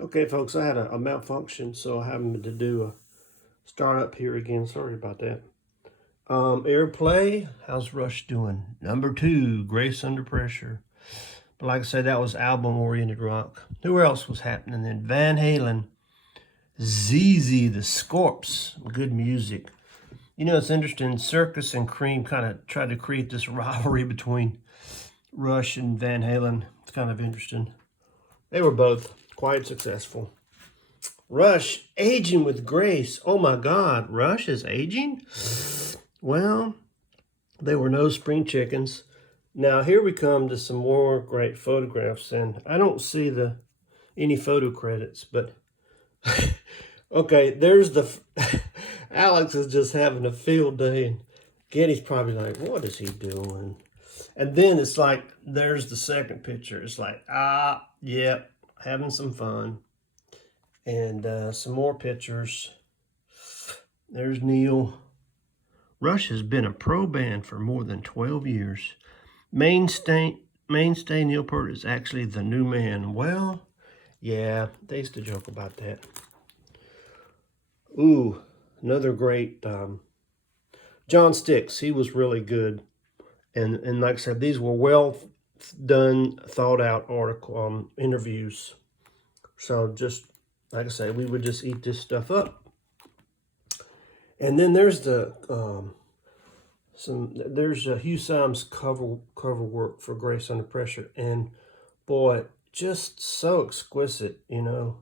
Okay, folks, I had a malfunction, so I happened to do a startup here again. Sorry about that. Airplay, how's Rush doing? Number 2, Grace Under Pressure. But like I said, that was album-oriented rock. Who else was happening then? Van Halen, ZZ, The Scorps, good music. You know, it's interesting, Circus and Cream kind of tried to create this rivalry between Rush and Van Halen. It's kind of interesting. They were both quite successful. Rush, aging with grace. Oh my God, Rush is aging? Well, they were no spring chickens. Now here we come to some more great photographs, and I don't see any photo credits, but okay, there's the Alex is just having a field day, and Getty's probably like, what is he doing? And then it's like, there's the second picture. It's like, yeah, having some fun. And some more pictures. There's Neil. Rush has been a pro band for more than 12 years. Mainstay Neil Peart is actually the new man. Well, yeah, they used to joke about that. Ooh, another great John Styx. He was really good. And like I said, these were well done, thought out article interviews. So just like I said, we would just eat this stuff up. And then there's there's Hugh Symes cover work for Grace Under Pressure, and boy, just so exquisite, you know.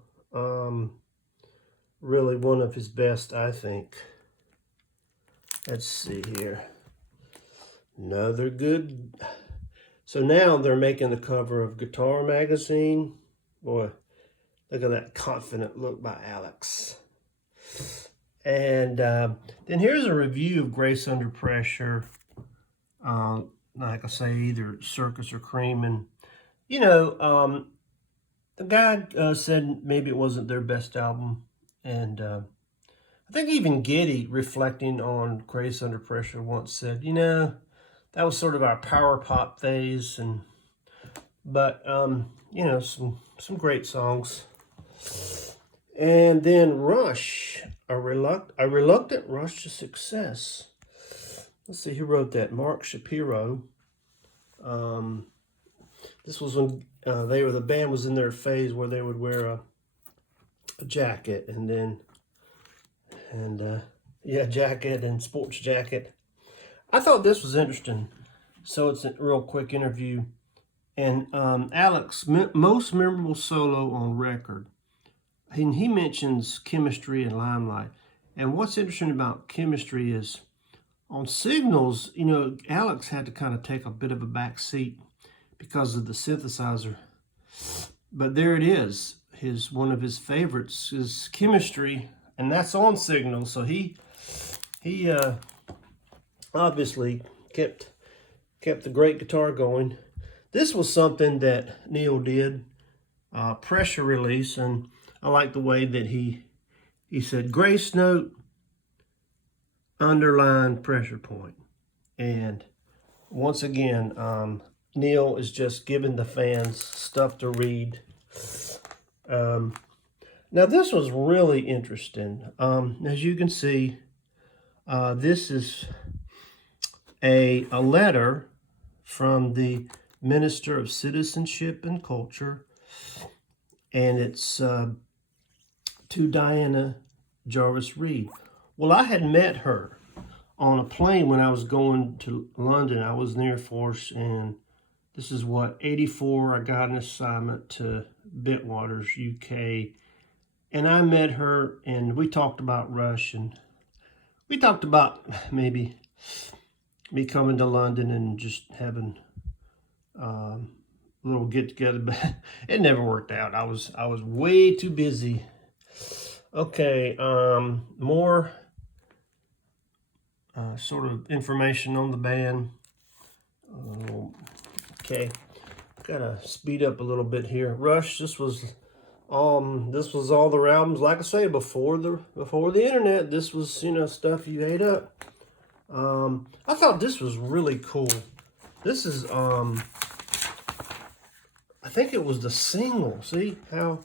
Really one of his best, I think. Let's see here. Another good. So now they're making the cover of Guitar Magazine. Boy, look at that confident look by Alex. And then here's a review of Grace Under Pressure. Like I say, either Circus or Cream. And, you know, the guy said maybe it wasn't their best album. And I think even Getty, reflecting on Grace Under Pressure, once said, you know, that was sort of our power pop phase. But you know, some great songs. And then Rush, a reluctant rush to success. Let's see, who wrote that? Mark Shapiro. This was when the band was in their phase where they would wear a jacket jacket and sports jacket. I thought this was interesting. So it's a real quick interview. And Alex, most memorable solo on record. And he mentions Chemistry and Limelight. And what's interesting about Chemistry is on Signals, you know, Alex had to kind of take a bit of a back seat because of the synthesizer. But there it is. One of his favorites is Chemistry, and that's on Signals. So he obviously kept the great guitar going. This was something that Neil did, pressure release, and I like the way that he said grace note, underline pressure point. And once again, Neil is just giving the fans stuff to read. Now this was really interesting. As you can see, this is a letter from the Minister of Citizenship and Culture, and it's to Diana Jarvis Reed. Well, I had met her on a plane when I was going to London. I was in the Air Force, and this is what, 84, I got an assignment to Bentwaters, UK, and I met her, and we talked about Rush, and we talked about maybe me coming to London and just having a little get together, but it never worked out. I was way too busy. Okay, more sort of information on the band. Okay, gotta speed up a little bit here. Rush, this was all their albums. Like I say, before the internet, this was, you know, stuff you ate up. I thought this was really cool. This is I think it was the single. See how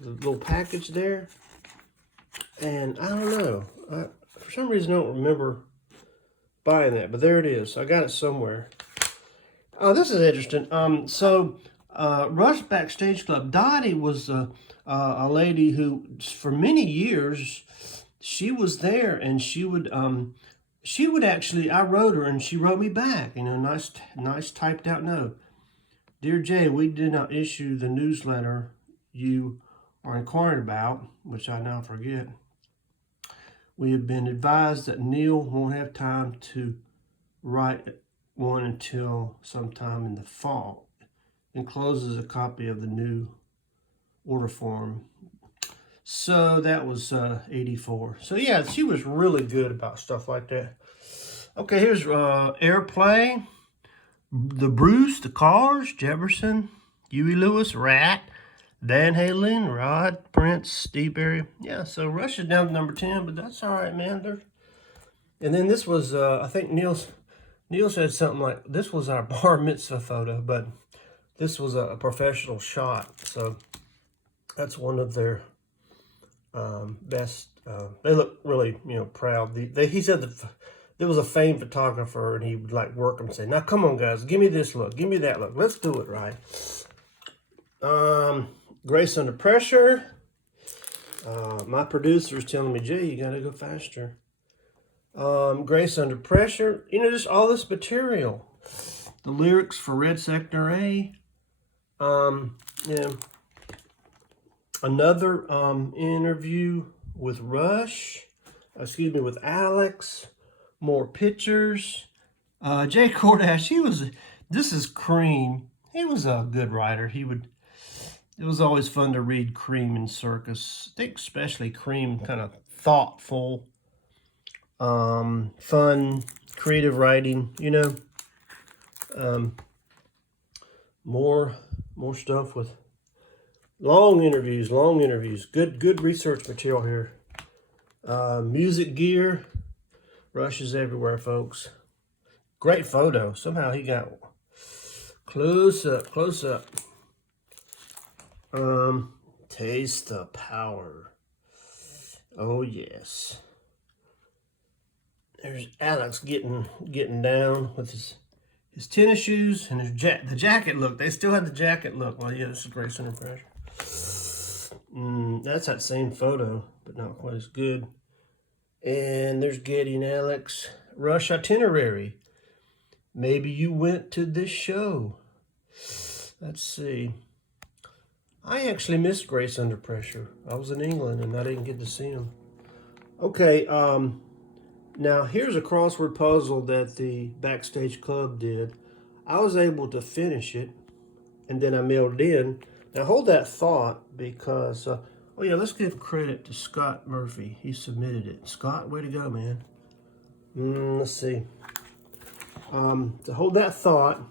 the little package there. And I don't know. For some reason, I don't remember buying that, but there it is. I got it somewhere. Oh, this is interesting. Rush Backstage Club. Dottie was a lady who, for many years, she was there, and she would actually. I wrote her, and she wrote me back. You know, nice typed out note. Dear Jay, we did not issue the newsletter you are inquiring about, which I now forget. We have been advised that Neil won't have time to write one until sometime in the fall. Encloses a copy of the new order form. So that was 84. So yeah, she was really good about stuff like that. Okay, here's Airplay, the Bruce, the Cars, Jefferson, Huey Lewis, Rat, Van Halen, Rod, Prince, Steve Perry. Yeah, so Rush is down to number 10, but that's all right, man. And then this was, I think Neil said something like, this was our bar mitzvah photo, but this was a professional shot. So that's one of their best. They look really, proud. He said that there was a famed photographer, and he would like work them and say, now come on, guys, give me this look, give me that look. Let's do it right. Grace Under Pressure. My producer is telling me, Jay, you got to go faster. Grace Under Pressure. Just all this material. The lyrics for Red Sector A. Yeah. Another interview with Rush. With Alex. More pictures. Jay Kordash, this is Cream. He was a good writer. It was always fun to read Cream and Circus. I think especially Cream, kind of thoughtful, fun, creative writing, more stuff with long interviews, good research material here. Music Gear, Rush is everywhere, folks. Great photo. Somehow he got close up. Taste the Power. Oh yes. There's Alex getting down with his tennis shoes and the jacket look. They still had the jacket look. Well, yeah, this is Grace Under Pressure. That's that same photo, but not quite as good. And there's Getty and Alex. Rush Itinerary. Maybe you went to this show. Let's see. I actually missed Grace Under Pressure. I was in England and I didn't get to see him. Okay, now here's a crossword puzzle that the Backstage Club did. I was able to finish it, and then I mailed it in. Now hold that thought, because, oh yeah, let's give credit to Scott Murphy. He submitted it. Scott, way to go, man. Let's see. To hold that thought,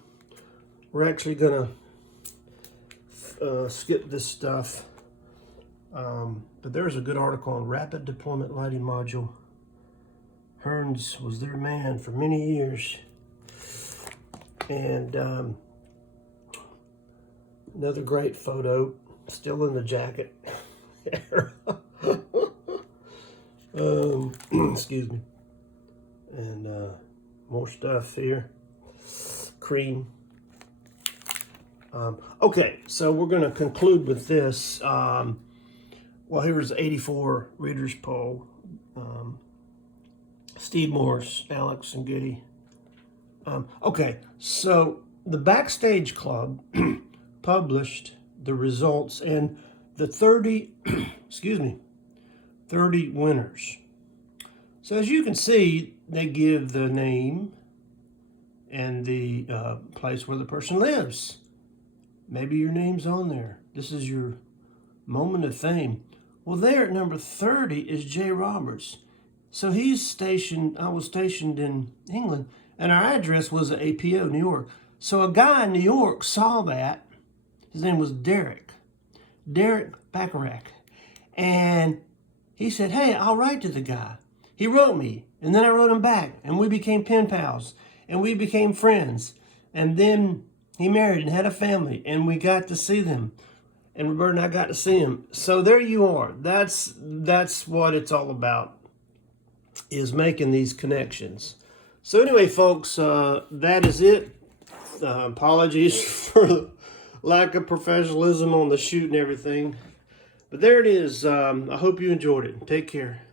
we're actually gonna skip this stuff. But there's a good article on Rapid Deployment Lighting Module. Hearns was their man for many years. And another great photo, still in the jacket. Excuse me. And more stuff here. Cream. Okay, so we're going to conclude with this. Well, here was the 84 Readers Poll. Steve Morse, Alex, and Getty. Okay, so the Backstage Club published the results and the 30, 30 winners. So as you can see, they give the name and the place where the person lives. Maybe your name's on there. This is your moment of fame. Well, there at number 30 is Jay Roberts. So he's stationed, I was stationed in England, and our address was at APO, New York. So a guy in New York saw that. His name was Derek Bacharach. And he said, hey, I'll write to the guy. He wrote me, and then I wrote him back, and we became pen pals, and we became friends. And then he married and had a family, and we got to see them. and Roberta and I got to see him. So there you are. That's what it's all about, is making these connections. So anyway, folks, that is it. Apologies for the lack of professionalism on the shoot and everything. But there it is. I hope you enjoyed it. Take care.